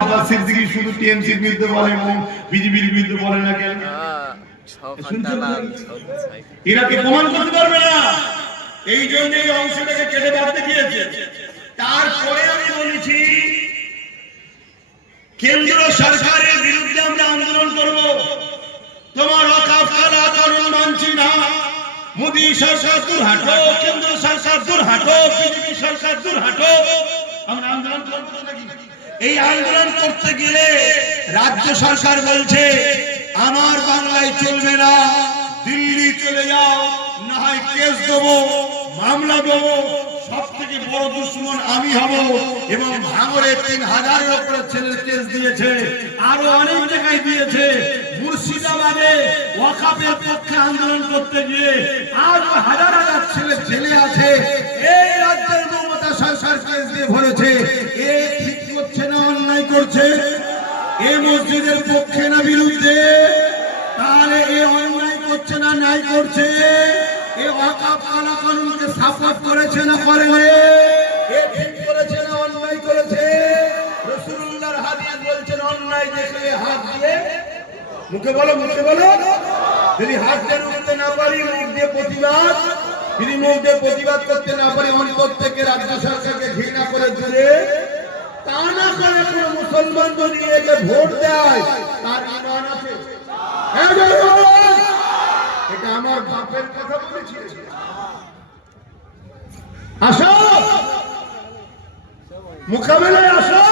সিদ্দিকী শুধু টিএমসির বিরুদ্ধে বলে এবং বিজেপির বিরুদ্ধে বলে না কেন? এরা কি প্রমাণ করতে পারবে না? এই জন্য এই অংশটাকে কেটে বাদ দিয়েছে। তারপরে আমি বলেছি কেন্দ্র সরকারের বিরুদ্ধে আমরা আন্দোলন করব। তোমার ওয়াকফ কানুন মানছি না। মোদী সরকার দূর হাঁটো, কেন্দ্র সরকার দূর হাঁটো, বিজেপি সরকার দূর হাঁটো। আমরা আন্দোলন করব নাকি? এই আন্দোলন করতে গেলে রাজ্য সরকার বলছে আমার বাংলায় চলবে না, দিল্লি চলে যাও, না হয় কেস দেবো, মামলা দেবো, সব থেকে বড় দুশ্মন আমি হব। এবং ভাঙড়ে 3000-এর উপরে ছেলের কেস দিয়েছে, আরো অনেক জায়গায় দিয়েছে। মুর্শিদাবাদে ওয়াকফের পক্ষে আন্দোলন করতে গিয়ে আরো হাজার হাজার ছেলে জেলে আছে। এই রাজ্যের মমতা সরকার কেস দিয়ে ভরেছে। এ ঠিক করছে না অন্যায় করছে? এ মসজিদের পক্ষে না বিরুদ্ধে? তাহলে এ অন্যায় করছে না ন্যায় করছে? এ ওয়াকফ কানুনকে সাপোর্ট করেছে না করেনি? এ ঠিক করেছে না অন্যায় করেছে? রাসূলুল্লাহর হাদিস বলছেন অন্যায় দেখলে হাত দিয়ে মুখে বলো, মুখে বলো। যদি হাত দিয়ে রুখতে না পারি, মুখ দিয়ে প্রতিবাদ, যদি মুখ দিয়ে প্রতিবাদ করতে না পারি, অন্তর থেকে রাজ্য সরকারকে ঘৃণা করে দূরে, তা না করে কোনো মুসলমান যদি একে ভোট দেয় তার ঈমান আছে? এটা আমার বাপের কথা বলেছি। আসো মোকাবেলায় আসো,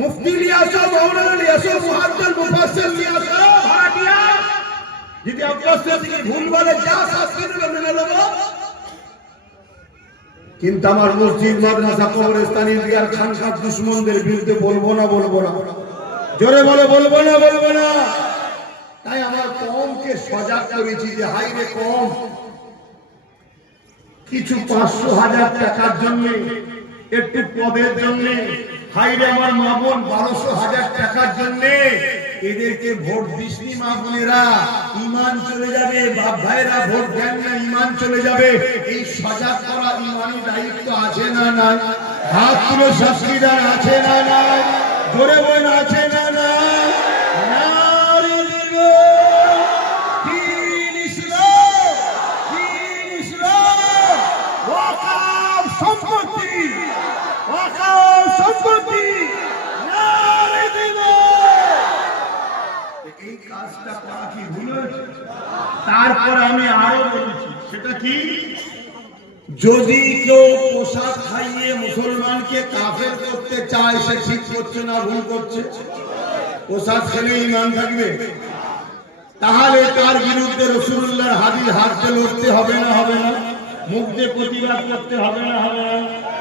মুফতি নিয়ে আসো, মাওলানা নিয়ে আসো, মুহাদ্দিস মুফাসসির নিয়ে আসো, ভাড়াটিয়া। যদি আব্বাস সিদ্দিকী ভুল বলে যা শাস্তি দেবে মেনে নেব। কিন্তু আমার মসজিদ, মাদ্রাসা, কবরস্থান, ঈদগাহ, খানকার দুশমনদের বিরুদ্ধে বলবো না, বলবো না। জোরে বলে বলবো না, বলবো না। তাই আমার কমকে সজাগ করেছি যে হাই রে কম, কিছু 500,000 টাকার জন্য, একটু পদের জন্য, হাই রে আমার মা বোন 1200,000 টাকার জন্য এদেরকে ভোট দিসনি। মা বোনেরা, ঈমান চলে যাবে। বাপ ভাইরা ভোট দেন না, ঈমান চলে যাবে। এই সজাগ করা ঈমানি দায়িত্ব আছে না নাই? হাত তুলে শাস্তিদার আছে না নাই? জোরে বলেন আছে না নাই? এই কাজটা করা কি ভুল হয়েছে? তারপর আমি আরো বলেছি, সেটা কি, যদি কেউ পোশাক খাইয়ে মুসলমানকে কাফের করতে চায়, সে ঠিক করছে না ভুল করছে? পোশাক খেলে ঈমান থাকবে? তাহলে তার বিরুদ্ধে রাসূলুল্লাহর হাদিস হাতে লড়তে হবে না, হবে না? মুখ দিয়ে প্রতিবাদ করতে হবে না, হবে না?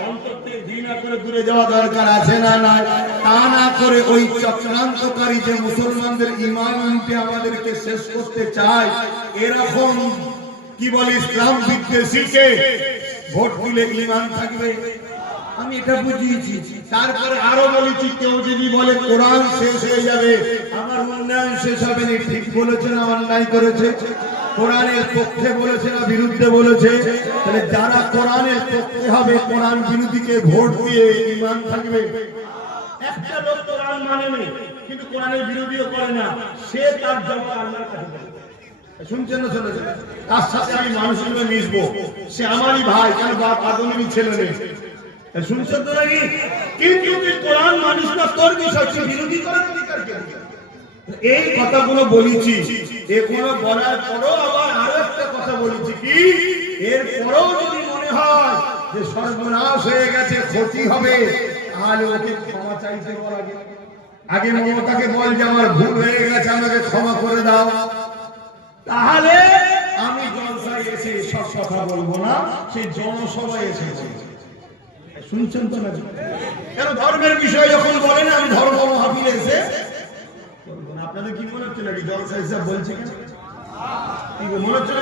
অন্তর থেকে ঘৃণা করে দূরে যাওয়া দরকার আছে না নাই? তা না করে ওই চক্রান্তকারী যে মুসলমানদের ঈমান নিতে আমাদেরকে শেষ করতে চায়, এরকম কি বলে ইসলাম বিদ্বেষীকে ভোট দিলে ঈমান থাকবে? আমি এটা বুঝিয়েছি। তারপরে আরো বলেছি, কেউ যদি বলে কোরআন শেষ হয়ে যাবে, আমার উন্নয়ন শেষ হবে না, ঠিক বলেছে না অন্যায় করেছে? কোরআনের পক্ষে বলেছে না বিরুদ্ধে বলেছে? তাহলে যারা কোরআনের পক্ষে হবে, কোরআন বিরোধীকে ভোট দিয়ে ঈমান থাকবে? একটা লোক কোরআন মানে না, কিন্তু কোরআনের বিরোধীও করে না, সে তার জবাব আল্লাহর কাছে দেবে। শুনছেন না? শুনেছেন? তার সাথে আমি মানুষ হিসেবে মিশবো, সে আমারই ভাই, কেন বাপ আদমেরই ছেলে নেই। শুনছেন তো নাকি? কিন্তু কোরআন মানুষ না, তোর বিষয় বিরোধী করার অধিকার কে? এই কথাগুলো বলেছি। এগুলো বলার পরও আবার আরো একটা কথা বলেছি, কি এরপরেও যদি মনে হয় যে সর্বনাশ হয়ে গেছে, ক্ষতি হবে, তাহলে ওকে ক্ষমা চাইতে বল। আগে মমতাকে বল যে আমার ভুল হয়ে গেছে, আমাকে ক্ষমা করে দাও। তাহলে আমি জলসায় এসে সব কথা বলবো না, সেই জনসভায় এসেছি। শুনছেন তো না? কেন ধর্মের বিষয় যখন বলেন, আমি ধর্ম মাহফিলে এসে আপনাদের কি মনে হচ্ছে নাকি জলসা হিসাব বলছে? কি মনে হচ্ছে?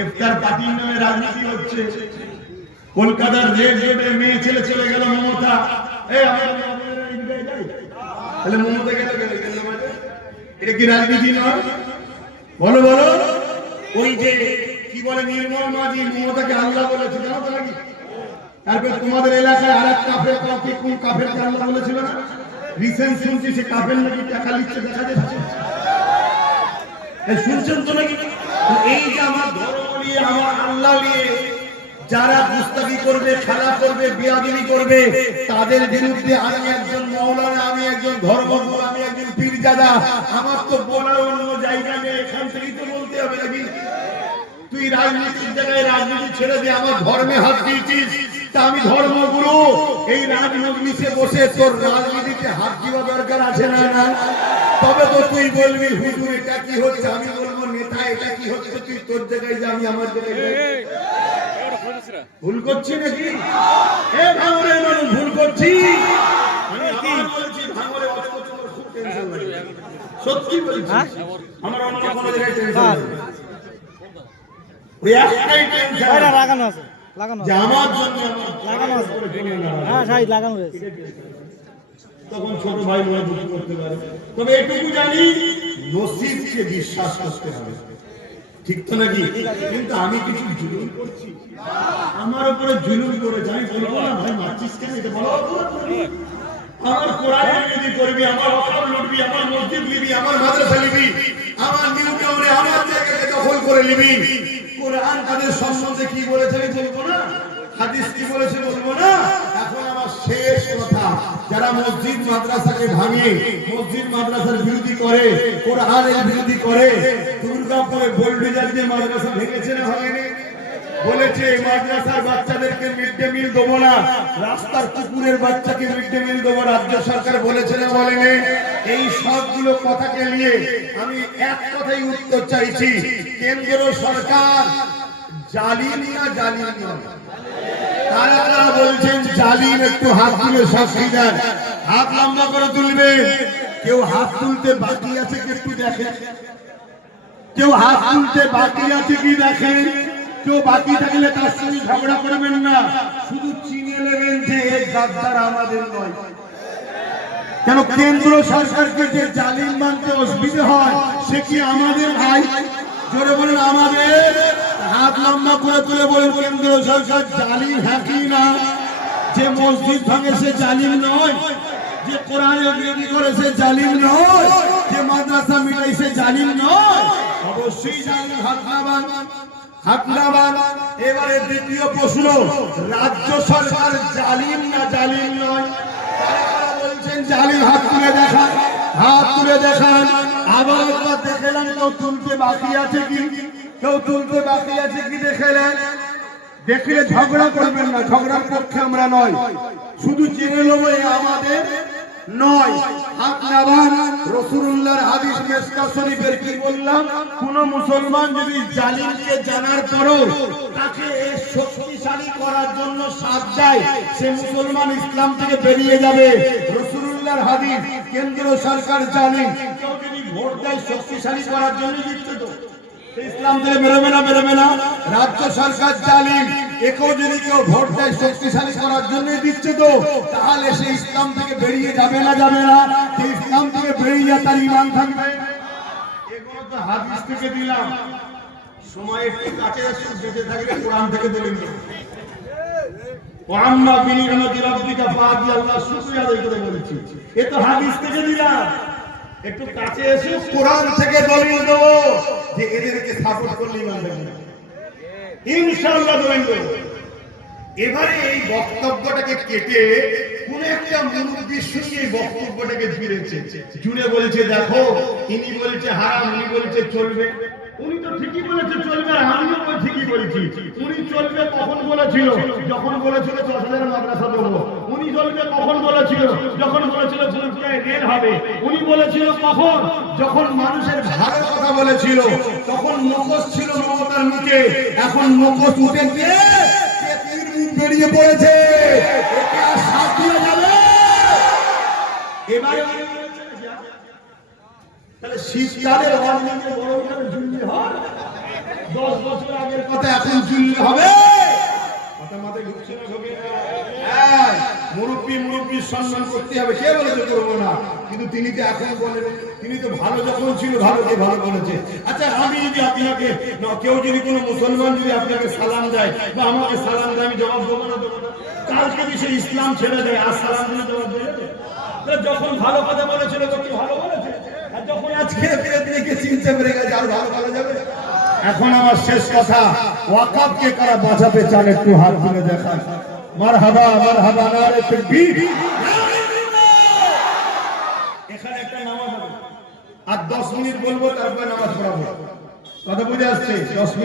ইফতার পার্টির নামে রাজনীতি হচ্ছে। কলকাতার রেড রোডে মেয়ে ছেলে চলে গেল মমতা, তাহলে মমতা গেল, এটা কি রাজনীতি নয়? বলো বলো। ওই যে কি বলে নির্মল মাঝি মমতাকে আল্লাহ বলেছে, জানো তো নাকি? তারপর তোমাদের এলাকায় আরেক কাফের কাউকে কোন কাফেরকে আল্লাহ বলেছিল না? রিসেন্ট শুনছি সে কাফের নাকি টাকা লিখতে দেখা যাচ্ছে। শুনছেন তো নাকি? এই যে আমার ধর্ম নিয়ে, আমার আল্লাহ নিয়ে যারা গুস্তাখি করবে, খেলা করবে, বিয়াদবি করবে, তাদের বিরুদ্ধে আমি একজন মাওলানা, আমি একজন ধর্মগুরু, আমি একজন পীরজাদা, আমার তো বলার অন্য জায়গা নেই, এখান থেকেই তো বলতে হবে নাকি? তুই রাজনীতির জায়গায় রাজনীতি ছেড়ে দিয়ে আমার ধর্মে হাত দিয়েছিস, তা আমি ধর্মগুরু, এই রাজনীতিতে বসে তোর রাজনীতিতে হাত দেওয়া দরকার আছে না? না, তবে তো তুই বলবি হুজুর এটা কি হচ্ছে, আমি বলবো নেতা এটা কি হচ্ছে, তুই তোর জায়গায় যা, আমি আমার জায়গায় যাই। ভুল করছি নাকি? এ ভাঙরে মানুষ ভুল করছি, আমি আবার বলছি ভাঙরে অত খুব টেনশন লাগে, সত্যি বলছি, আমার অন্য কোনো জায়গায় টেনশন নেই। ওই একটাই টেনশন, এটা লাগানো আছে, লাগানো আছে, আমার জন্য লাগানো আছে, হ্যাঁ সাইড লাগানো আছে, তখন ছোট ভাই মনে দুঃখ করতে পারে। তবে এটুকু জানি নসিবকে বিশ্বাস করতে হবে, ঠিক তো নাকি? কিন্তু আমি কিছু জুলুম করছি, আমার উপরে জুলুম করেছে, আমি বলবো না ভাই মারছিস কেন, এটা বলো। আমার কোরআন যদি করবি, আমার ওয়াকফ লুটবি, আমার মসজিদ নিবি, আমার মাদ্রাসা নিবি, আমার নিউ টাউনে আমার জায়গাকে দখল করে নিবি, কোরআন তাদের সম্বন্ধে কি বলেছে বলবো না, হাদিস কি বলেছে বলবো না। এখন আমার শেষ কথা, যারা মসজিদ মাদ্রাসাকে ভাঙে, মসজিদ মাদ্রাসার বিরোধী করে, কোরআনের বিরোধী করে, দুর্গাপুরে বোল্ডোজার দিয়ে মাদ্রাসা ভেঙেছে না ভাঙেনি? বলেছে মাদ্রাসার বাচ্চাদেরকে মিড ডে মিল দেবো না, রাস্তার কুকুরের বাচ্চাকে মিড ডে মিল দেবো, রাজ্য সরকার বলেছে না বলেনি? এই সবগুলো কথাকে নিয়ে আমি এক কথাই উত্তর চাইছি, কেন্দ্র সরকার জালিম না জালিম নয়? তারা বলছেন জালিম, একটু হাত তুলে সাক্ষী দেন, হাত লম্বা করে তুলবে। কেউ হাত তুলতে বাকি আছে কি একটু দেখেন, কেউ হাত তুলতে বাকি আছে কি দেখেন, কেউ বাকি থাকলে তার সঙ্গে ঝগড়া করবেন না, শুধু চিনে নেবেন যে এই গাদ্দার আমাদের নয়। কেন কেন্দ্র সরকারকে যে জালিম মানতে অসুবিধা হয়, সে কি আমাদের ভাই? জোরে বলেন আমাদের। হাত লম্বা করে তুলে বলেন কেন্দ্র সরকার জালিম হ্যাঁ কি না? যে মসজিদ ভাঙে সে জালিম নয়, যে কোরআনের বিরোধী করে সে জালিম নয়, যে মাদ্রাসা মিটাই সে জালিম নয়, অবশ্যই জালিম। হাত নামান, হাত নামান। এবারে দ্বিতীয় প্রশ্ন, রাজ্য সরকার জালিম না জালিম নয়? বলছেন জালিম, হাত তুলে দেখান, হাত তুলে দেখান। আবার একবার দেখালেন, কেউ তুলতে বাকি আছে কি, কেউ তুলতে বাকি আছে কি দেখালেন। দেখলে ঝগড়া করবেন না, ঝগড়ার পক্ষে আমরা নয়, শুধু জেনে নেবো আমাদের নয়। হাত নামান। রাসূলুল্লাহর হাদিস মিশকাত শরীফের কি বললাম, কোন মুসলমান যদি জালিমকে জানার পরও তাকে শক্তিশালী করার জন্য সাথ দেয়, সে মুসলমান ইসলাম থেকে বেরিয়ে যাবে। রাসূলুল্লাহর হাদিস, কেন্দ্র সরকার জালিম, কেউ যদি ভোট দেয় শক্তিশালী করার জন্য দিচ্ছে তো ইসলাম থেকে বেরোবে না, বেরোবে না। রাজ্য সরকার জালিম, একেও যদি কেউ ভোট দেয় শক্তিশালী করার জন্য দিচ্ছে তো, তাহলে সে ইসলাম থেকে বেরিয়ে যাবে না, যাবে না? যে ইসলাম থেকে বেরিয়ে যায় তার ঈমান থাকবে। এগুলো তো হাদিস থেকে দিলাম, সময় একটু কাছে এসে বেঁচে থাকলে কোরআন থেকে দলিল দেব। ওয়াম্মা বিনিয়ামতি রাব্বিকা ফাহাদি, আল্লাহ শুকরিয়া আদায় করে বলেছি, এ তো হাদিস থেকে দিলাম। একটু কাছে এসে কোরআন থেকে দলিল দেব যে এদেরকে সাপোর্ট করলে ঈমান থাকবে, ইনশাআল্লাহ দলিল দেব। এবারে এই বক্তব্যটাকে কেটে কোন একটা মুরব্বির সঙ্গে এই বক্তব্যটাকে জুড়েছে, জুড়ে বলেছে দেখো ইনি বলছে হারাম, উনি বলছে চলবে। উনি তো ঠিকই বলেছে চলবে, আর আমিও ঠিকই বলেছি। উনি চলবে কখন বলেছিল? যখন বলেছিল 10,000 মাদ্রাসা দেবো। উনি চলবে কখন বলেছিল? যখন বলেছিল জুলফিকায় রেল হবে। উনি বলেছিল কখন? যখন মানুষের ভাগের কথা বলেছিল, তখন মুখোশ ছিল মমতার মুখে, এখন মুখোশ উঠে গিয়ে বেরিয়ে পড়েছে, একে আর সাথ দিয়ে যাবে। এবারে তাহলে শীতকালের অনেকে বড় জুল্লি হয়, 10 বছর আগের কথা এখন জুল্লি হবে? কথা মাথায় ঢুকছে না ঢোকে না? হ্যাঁ, মুরব্বি সম্মান করতে হবে, কে বলেছে করবো না? কিন্তু তিনি তো এখন বলেন, তিনি তো ভালো যখন ছিল ভালোকে ভালো বলেছে। আচ্ছা, আমি যদি আপনাকে কেউ যদি কোনো মুসলমান যদি আপনাকে সালাম দেয় বা আমাকে সালাম দেয়, আমি জবাব দেবো না দেবো না? কালকে যদি সে ইসলাম ছেড়ে দেয় আর সালাম দিলে জবাব দেবে? যখন ভালো কথা বলেছিল তখন ভালো বলেছে, আর যখন আজকে দেখে চিনতে পেরে গেছে আর ভালো বলা যাবে? এখন আমার শেষ কথা, ওয়াকাফকে কারা বাঁচাতে চান একটু হাত তুলে দেখান। মারহাবা মারহাবা, নারে তাকবীর। এখানে একটা নামাজ হবে আর 10 মিনিট বলবো, তারপরে নামাজ পড়াবো। কথা বুঝে আসছে? 10 মিনিট